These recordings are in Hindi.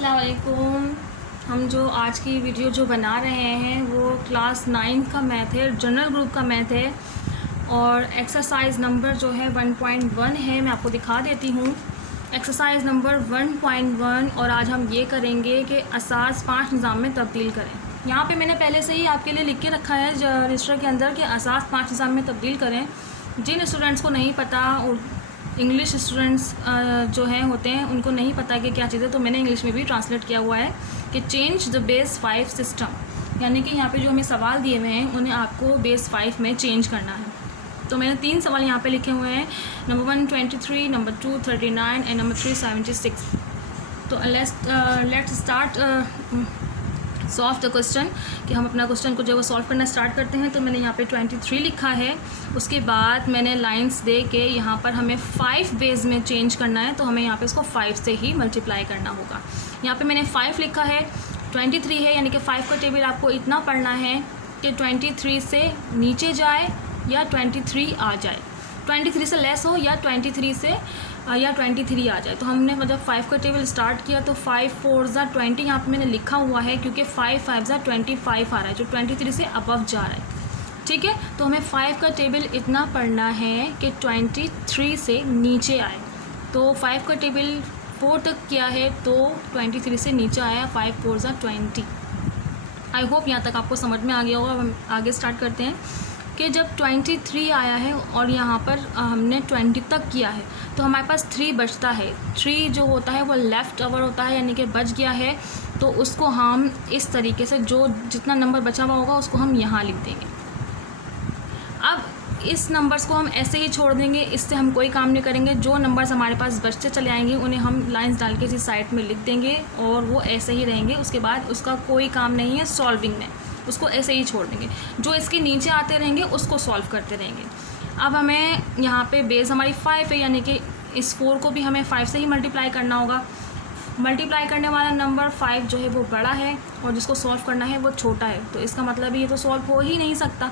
अस्सलाम वालेकुम। हम जो आज की वीडियो जो बना रहे हैं वो क्लास 9 का मैथ है, जनरल ग्रुप का मैथ है और एक्सरसाइज नंबर जो है 1.1 है। मैं आपको दिखा देती हूँ एक्सरसाइज नंबर 1.1। और आज हम ये करेंगे कि असास 5 निज़ाम में तब्दील करें। यहाँ पे मैंने पहले से ही आपके लिए लिख के रखा है रजिस्टर के अंदर कि असास 5 निज़ाम में तब्दील करें। जिन स्टूडेंट्स को नहीं पता और इंग्लिश स्टूडेंट्स जो हैं होते हैं उनको नहीं पता कि क्या चीज़ है, तो मैंने इंग्लिश में भी ट्रांसलेट किया हुआ है कि चेंज द बेस 5 सिस्टम, यानी कि यहाँ पे जो हमें सवाल दिए हुए हैं उन्हें आपको बेस 5 में चेंज करना है। तो मैंने 3 सवाल यहाँ पे लिखे हुए हैं, नंबर 1 23, नंबर 2 39 एंड नंबर 3 76। तो let's start solve the question, कि हम अपना क्वेश्चन को जो वो सॉल्व करना स्टार्ट करते हैं। तो मैंने यहाँ पे 23 लिखा है, उसके बाद मैंने लाइंस दे के यहाँ पर हमें 5 बेस में चेंज करना है, तो हमें यहाँ पे इसको 5 से ही मल्टीप्लाई करना होगा। यहाँ पे मैंने 5 लिखा है, 23 है, यानी कि 5 का टेबल आपको इतना पढ़ना है कि 23 से नीचे जाए या 23 आ जाए, 23 से लेस हो या 23 से या 23 आ जाए। तो हमने मतलब 5 का टेबल स्टार्ट किया तो 5 4 20 यहाँ पे मैंने लिखा हुआ है, क्योंकि 5 5 25 आ रहा है जो 23 से अबव जा रहा है। ठीक है, तो हमें 5 का टेबल इतना पढ़ना है कि 23 से नीचे आए। तो 5 का टेबल 4 तक किया है तो 23 से नीचे आया, 5 4 20। आई होप यहाँ तक आपको समझ में आ गया होगा। हम आगे स्टार्ट करते हैं कि जब 23 आया है और यहाँ पर हमने 20 तक किया है तो हमारे पास 3 बचता है। 3 जो होता है वो लेफ़्ट ओवर होता है, यानी कि बच गया है, तो उसको हम इस तरीके से जो जितना नंबर बचा हुआ होगा उसको हम यहाँ लिख देंगे। अब इस नंबर्स को हम ऐसे ही छोड़ देंगे, इससे हम कोई काम नहीं करेंगे। जो नंबर्स हमारे पास बचते चले आएंगे उन्हें हम लाइंस डाल के इसी साइड में लिख देंगे और वो ऐसे ही रहेंगे। उसके बाद उसका कोई काम नहीं है सॉल्विंग में, उसको ऐसे ही छोड़ देंगे। जो इसके नीचे आते रहेंगे उसको सॉल्व करते रहेंगे। अब हमें यहाँ पे बेस हमारी 5 है, यानी कि इस 4 को भी हमें 5 से ही मल्टीप्लाई करना होगा। मल्टीप्लाई करने वाला नंबर 5 जो है वो बड़ा है और जिसको सॉल्व करना है वो छोटा है, तो इसका मतलब ये तो सॉल्व हो ही नहीं सकता,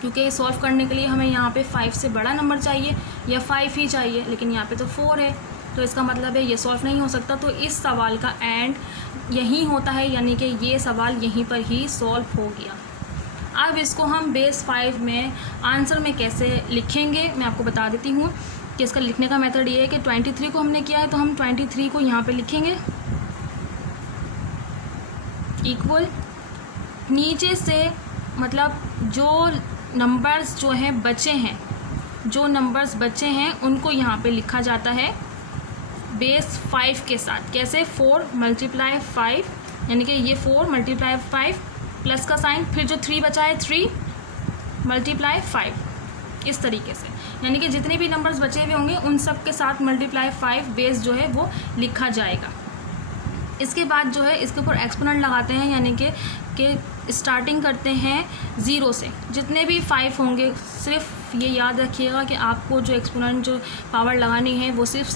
क्योंकि सॉल्व करने के लिए हमें यहाँ पे 5 से बड़ा नंबर चाहिए या 5 ही चाहिए, लेकिन यहाँ पे तो 4 है, तो इसका मतलब है ये सॉल्व नहीं हो सकता। तो इस सवाल का एंड यहीं होता है, यानी कि ये सवाल यहीं पर ही सॉल्व हो गया। अब इसको हम बेस 5 में आंसर में कैसे लिखेंगे मैं आपको बता देती हूँ कि इसका लिखने का मेथड ये है कि 23 को हमने किया है तो हम 23 को यहाँ पे लिखेंगे इक्वल, नीचे से मतलब जो नंबर्स जो हैं बचे हैं, जो नंबर्स बचे हैं उनको यहाँ पे लिखा जाता है बेस 5 के साथ। कैसे? 4 × 5, यानी कि ये 4 × 5 प्लस का साइन, फिर जो 3 बचा है 3 × 5, इस तरीके से, यानी कि जितने भी नंबर्स बचे हुए होंगे उन सब के साथ × 5 बेस जो है वो लिखा जाएगा। इसके बाद जो है इसके ऊपर एक्सपोनेंट लगाते हैं, यानी कि स्टार्टिंग करते हैं 0 से। जितने भी 5 होंगे सिर्फ ये याद रखिएगा कि आपको जो एक्सपोनेंट जो पावर लगानी है वो सिर्फ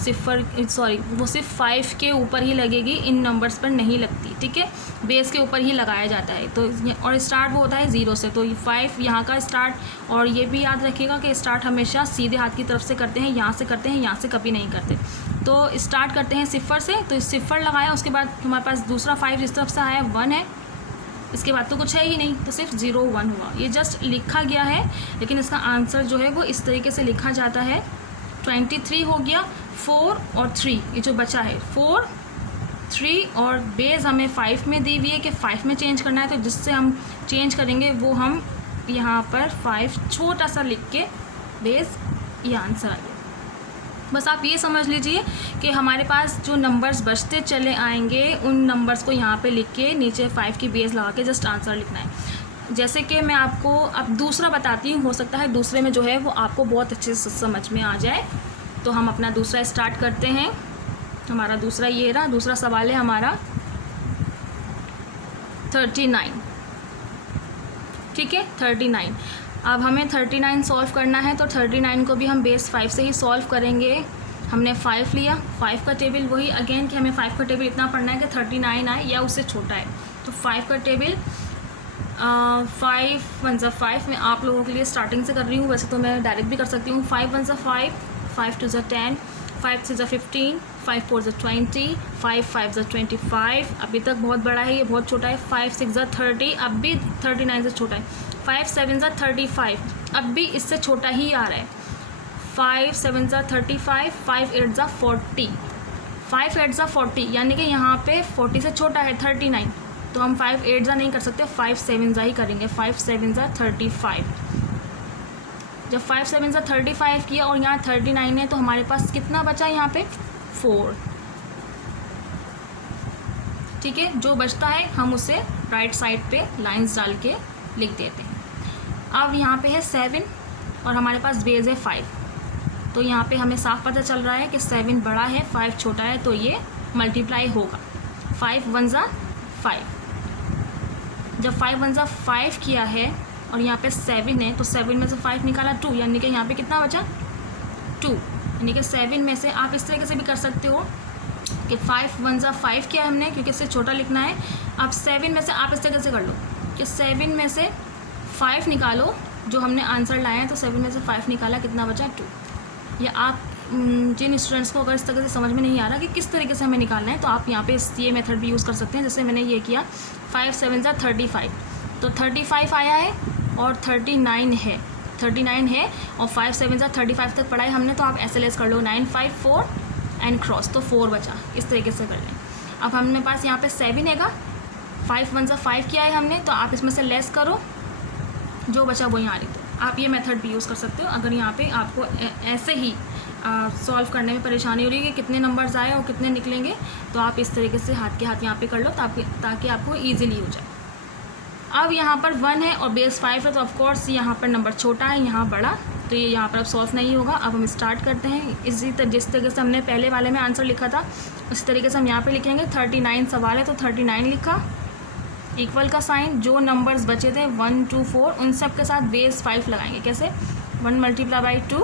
5 के ऊपर ही लगेगी, इन नंबर्स पर नहीं लगती। ठीक है, बेस के ऊपर ही लगाया जाता है। तो और स्टार्ट वो होता है 0 से, तो 5 यहाँ का स्टार्ट। और ये भी याद रखिएगा कि स्टार्ट हमेशा सीधे हाथ की तरफ से करते हैं, यहाँ से करते हैं, यहाँ से कभी नहीं करते। तो स्टार्ट करते हैं 0 से, तो 0 लगाया, उसके बाद हमारे पास दूसरा 5 इस तरफ से आया 1 है, इसके बाद तो कुछ है ही नहीं, तो सिर्फ 0 1 हुआ। ये जस्ट लिखा गया है, लेकिन इसका आंसर जो है वो इस तरीके से लिखा जाता है। 23 हो गया, 4 और 3, ये जो बचा है 4 3 और बेस हमें 5 में दी हुई है कि 5 में चेंज करना है, तो जिससे हम चेंज करेंगे वो हम यहाँ पर 5 छोटा सा लिख के बेस ये आंसर आ गया। बस आप ये समझ लीजिए कि हमारे पास जो नंबर्स बचते चले आएंगे उन नंबर्स को यहाँ पे लिख के नीचे 5 की बेस लगा के जस्ट आंसर लिखना है। जैसे कि मैं आपको अब दूसरा बताती हूँ, हो सकता है दूसरे में जो है वो आपको बहुत अच्छे से समझ में आ जाए। तो हम अपना दूसरा स्टार्ट करते हैं। हमारा दूसरा ये रहा, दूसरा सवाल है हमारा 39। ठीक है, 39। अब हमें 39 सॉल्व करना है, तो 39 को भी हम बेस 5 से ही सॉल्व करेंगे। हमने 5 लिया, 5 का टेबल वही अगेन कि हमें 5 का टेबल इतना पढ़ना है कि 39 आए या उससे छोटा है। तो 5 का टेबल 5 1 5 मैं आप लोगों के लिए स्टार्टिंग से कर रही हूँ, वैसे तो मैं डायरेक्ट भी कर सकती हूँ। 5 1 5, 5 2 10, 5 6 15, 5 4 ज़ा 20, 5 5 ज़ा 25, अभी तक बहुत बड़ा है, ये बहुत छोटा है। 5 6 ज़ा 30, अब भी 39 से छोटा है। 5 7 ज़ा 35, अब भी इससे छोटा ही आ रहा है। 5 7 ज़ा 35, 5 8 ज़ा 40, 5 8 ज़ा 40, यानी कि यहाँ पे 40 से छोटा है 39, तो हम 5 8 ज़ा नहीं कर सकते, 5 7 ज़ा ही करेंगे। 5 7 ज़ा 35, जब 5 7 ज़ा 35 किया और यहाँ 39 है, तो हमारे पास कितना बचा यहाँ पे? 4। ठीक है, जो बचता है हम उसे राइट साइड पे लाइंस डाल के लिख देते हैं। अब यहाँ पे है 7 और हमारे पास बेस है 5, तो यहाँ पे हमें साफ पता चल रहा है कि 7 बड़ा है, 5 छोटा है, तो ये मल्टीप्लाई होगा। 5 1 ज़ा 5, जब 5 1 ज़ा 5 किया है और यहाँ पे 7 है, तो 7 में से 5 निकाला 2, यानी कि यहाँ पे कितना बचा? 2, यानी कि 7 में से आप इस तरीके से भी कर सकते हो कि 5 1 ज़ा 5 किया हमने, क्योंकि इससे छोटा लिखना है। अब 7 में से आप इस तरीके से कर लो कि 7 में से 5 निकालो, जो हमने आंसर लाया है, तो 7 में से 5 निकाला, कितना बचा? 2। या आप जिन स्टूडेंट्स को अगर इस तरह से समझ में नहीं आ रहा कि किस तरीके से हमें निकालना है, तो आप यहाँ पे ये मेथड भी यूज़ कर सकते हैं, जैसे मैंने ये किया। 5 7 ज़ा 35, तो 35 आया है और 39 है, 39 है और 5 7 ज़ा 35 तक पढ़ा है हमने, तो आप SLS कर लो 9 5 4 एंड क्रॉस, तो 4 बचा। इस तरीके से कर लें। अब हमारे पास यहाँ पे 7 हैगा, 5 1 ज़ा 5 किया है हमने, तो आप इसमें से लेस करो, जो बचा वो यहाँ लिख दो। आप ये मेथड भी यूज़ कर सकते हो अगर यहाँ पे आपको ऐसे ही सॉल्व करने में परेशानी हो रही है कि कितने नंबर्स आए और कितने निकलेंगे, तो आप इस तरीके से हाथ के हाथ यहाँ पे कर लो, ताकि आपको ईजिली हो जाए। अब यहाँ पर 1 है और बेस 5 है, तो ऑफकोर्स यहाँ पर नंबर छोटा है, यहाँ बड़ा, तो ये यहाँ पर अब सॉल्व नहीं होगा। अब हम स्टार्ट करते हैं जिस तरीके से हमने पहले वाले में आंसर लिखा था, उस तरीके से हम यहाँ पे लिखेंगे। 39 सवाल है, तो 39 लिखा, इक्वल का साइन, जो नंबर्स बचे थे 1 2 4 उन सब के साथ बेस 5 लगाएंगे। कैसे? 1 multiply by 2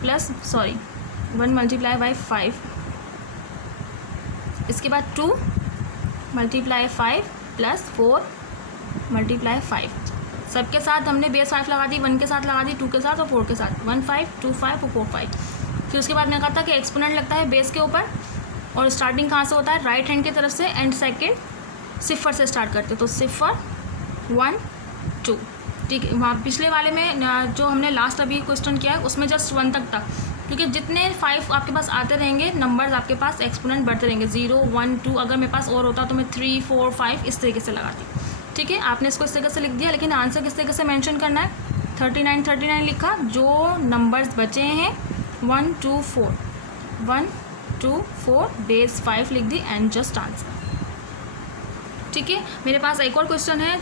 plus 1 multiply by 5, इसके बाद 2 मल्टीप्लाई 5 प्लस 4 मल्टीप्लाई 5, सबके साथ हमने बेस 5 लगा दी, 1 के साथ लगा दी, 2 के साथ और 4 के साथ, 1 5 2 5 और 4 5। फिर उसके बाद मैंने कहा था कि एक्सपोनेंट लगता है बेस के ऊपर, और स्टार्टिंग कहाँ से होता है? राइट हैंड की तरफ से, एंड सेकेंड 0 से स्टार्ट करते, तो 0 1 2। ठीक है, वहाँ पिछले वाले में जो हमने लास्ट अभी क्वेश्चन किया है उसमें जस्ट 1 तक था, क्योंकि जितने 5 आपके पास आते रहेंगे नंबर्स, आपके पास एक्सपोनेंट बढ़ते रहेंगे। 0 1 2, अगर मेरे पास और होता तो मैं 3 4 5 इस तरीके से लगाती। ठीक है, आपने इसको इस तरीके से लिख दिया, लेकिन आंसर किस तरीके से मेंशन करना है? 39 लिखा, जो नंबर्स बचे हैं 1 2 4 1 2 4 बेस 5 लिख दी एंड जस्ट आंसर। ठीक है, मेरे पास एक और क्वेश्चन है,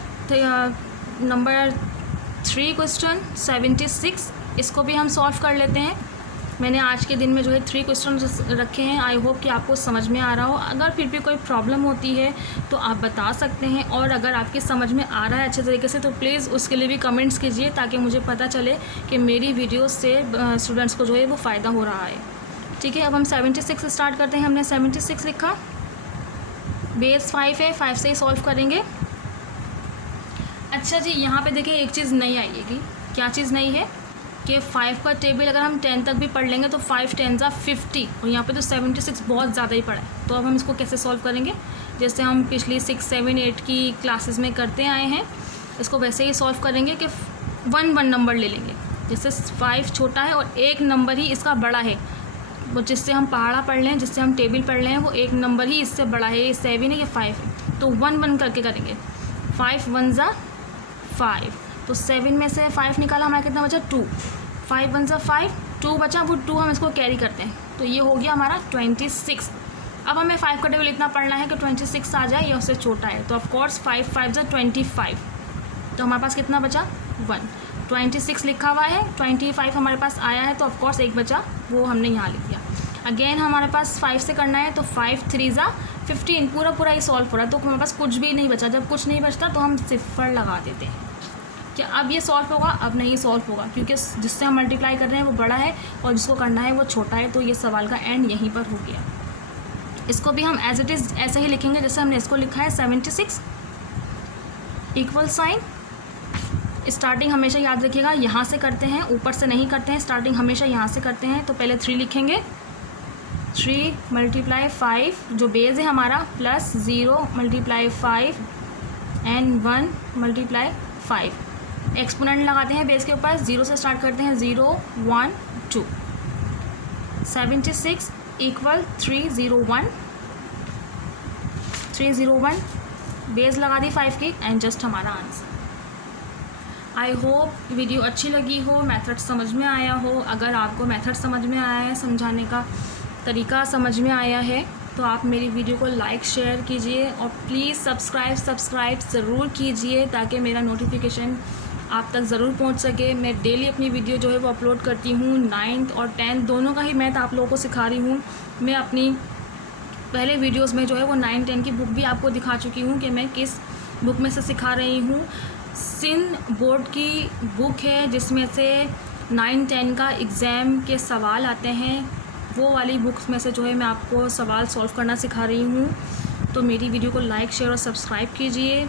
नंबर 3 क्वेश्चन 76, इसको भी हम सॉल्व कर लेते हैं। मैंने आज के दिन में जो है 3 क्वेश्चन रखे हैं। आई होप कि आपको समझ में आ रहा हो। अगर फिर भी कोई प्रॉब्लम होती है तो आप बता सकते हैं, और अगर आपकी समझ में आ रहा है अच्छे तरीके से, तो प्लीज़ उसके लिए भी कमेंट्स कीजिए, ताकि मुझे पता चले कि मेरी वीडियोस से स्टूडेंट्स को जो है वो फ़ायदा हो रहा है। ठीक है, अब हम 76 स्टार्ट करते हैं। हमने 76 लिखा, बेस 5 है, 5 से ही सॉल्व करेंगे। अच्छा जी, यहाँ पे देखिए एक चीज़ नहीं आएगी। क्या चीज़ नहीं है? कि 5 का टेबल अगर हम 10 तक भी पढ़ लेंगे तो 5 10 ज़ा 50, और यहाँ पे तो 76 बहुत ज़्यादा ही पड़ा है। तो अब हम इसको कैसे सॉल्व करेंगे? जैसे हम पिछली 6 7 8 की क्लासेस में करते आए हैं, इसको वैसे ही सॉल्व करेंगे कि 1 नंबर ले लेंगे। जैसे 5 छोटा है और एक नंबर ही इसका बड़ा है, वो जिससे हम पहाड़ा पढ़ लें, जिससे हम टेबल पढ़ लें, वो एक नंबर ही इससे बड़ा है। ये 7 है, ये 5 है, तो 1 करके करेंगे। 5 1 ज़ा 5, तो 7 में से 5 निकाला, हमारा कितना बचा? 2। 5 1 ज़ा 5, 2 बचा, वो 2 हम इसको कैरी करते हैं, तो ये हो गया हमारा 26। अब हमें 5 का टेबल इतना पढ़ना है कि 26 आ जाए, ये उससे छोटा है, तो ऑफकोर्स 5 5 ज़ा 25, तो हमारे पास कितना बचा? 1। 26 लिखा हुआ है, 25 हमारे पास आया है, तो ऑफकोर्स एक बचा, वो हमने यहाँ लिख दिया। अगेन हमारे पास 5 से करना है, तो 5 3 ज़ा 15, पूरा ही सॉल्व हो रहा है, तो हमारे पास कुछ भी नहीं बचा। जब कुछ नहीं बचता तो हम 0 लगा देते हैं। क्या अब ये सॉल्व होगा? अब नहीं सॉल्व होगा, क्योंकि जिससे हम मल्टीप्लाई कर रहे हैं वो बड़ा है और जिसको करना है वो छोटा है, तो ये सवाल का एंड यहीं पर हो गया। इसको भी हम एज इट इज़ ऐसे ही लिखेंगे जैसे हमने इसको लिखा है। 76 इक्वल साइन, स्टार्टिंग हमेशा याद रखिएगा यहाँ से करते हैं, ऊपर से नहीं करते हैं, स्टार्टिंग हमेशा यहाँ से करते हैं। तो पहले 3 लिखेंगे, 3 × 5 जो बेस है हमारा, प्लस 0 × 5 एंड 1 × 5। एक्सपोनेंट लगाते हैं बेस के ऊपर, 0 से स्टार्ट करते हैं, 0 1 2। 76 = 301 301, बेस लगा दी 5 की एंड जस्ट हमारा आंसर। आई होप वीडियो अच्छी लगी हो, मेथड समझ में आया हो। अगर आपको मेथड समझ में आया है, समझाने का तरीका समझ में आया है, तो आप मेरी वीडियो को लाइक शेयर कीजिए और प्लीज़ सब्सक्राइब ज़रूर कीजिए ताकि मेरा नोटिफिकेशन आप तक ज़रूर पहुंच सके। मैं डेली अपनी वीडियो जो है वो अपलोड करती हूँ। 9th और 10th दोनों का ही मैथ आप लोगों को सिखा रही हूँ। मैं अपनी पहले वीडियोस में जो है वो 9, 10 की बुक भी आपको दिखा चुकी हूँ कि मैं किस बुक में से सिखा रही हूँ। सिंध बोर्ड की बुक है जिसमें से 9, 10 का एग्ज़ाम के सवाल आते हैं, वो वाली बुक्स में से जो है मैं आपको सवाल सॉल्व करना सिखा रही हूँ। तो मेरी वीडियो को लाइक शेयर और सब्सक्राइब कीजिए।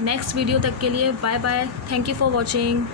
नेक्स्ट वीडियो तक के लिए bye bye. Thank you for watching.